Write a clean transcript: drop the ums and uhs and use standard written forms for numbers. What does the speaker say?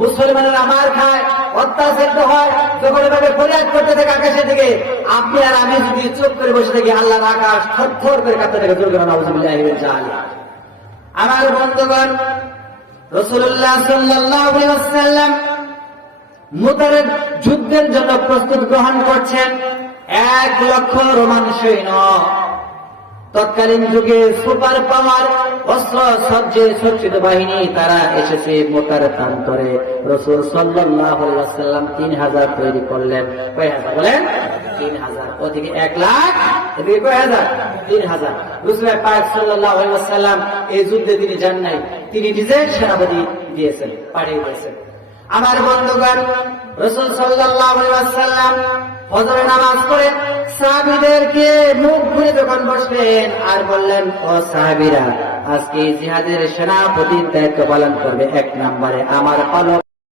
মুসলমানেরা মার খায়, অত্যাচারিত হয়, যখন এভাবে ফরিয়াদ করতে থাকে আকাশের দিকে, আপনি আর আমি যদি চুপ করে বসে থাকি, আল্লাহর আকাশ থরথর করে কাঁপতে থাকে। জোর করে নাউযুবিল্লাহি মিন যালিক। আমার বন্ধুগণ, রাসূলুল্লাহ সাল্লাল্লাহু আলাইহি ওয়াসাল্লাম মুতারের যুদ্ধের জন্য প্রস্তুত গ্রহণ করছেন। 1,00,000 রোমান সৈন্য, তৎকালীন যুগে সুপার পাওয়ার অস্ত্র সজ্জে সজ্জিত বাহিনী, তারা এসেছে মোতার প্রান্তরে। রাসূল সাল্লাল্লাহু আলাইহি ওয়াসাল্লাম 3,000 তৈরি করলেন। কয় হাজার বলেন? 3,000। ওদিকে 1,00,000, এদিকে কয় হাজার? 3,000। রাসূল পাক সাল্লাল্লাহু আলাইহি ওয়াসাল্লাম এই যুদ্ধে তিনি যান নাই, তিনি নিজে সেনাপতি দিয়েছেন, পাঠিয়ে দিয়েছেন। আমার বন্ধুগণ, রাসূল সাল্লাল্লাহু আলাইহি ওয়াসাল্লাম ফজরের নামাজ পড়ে সাহাবীদেরকে মুখ ঘুরে যখন বসলেন আর বললেন, ও সাহাবীরা, আজকে জিহাদের সেনাপতির দায়িত্ব পালন করবে 1 নম্বরে আমার পালক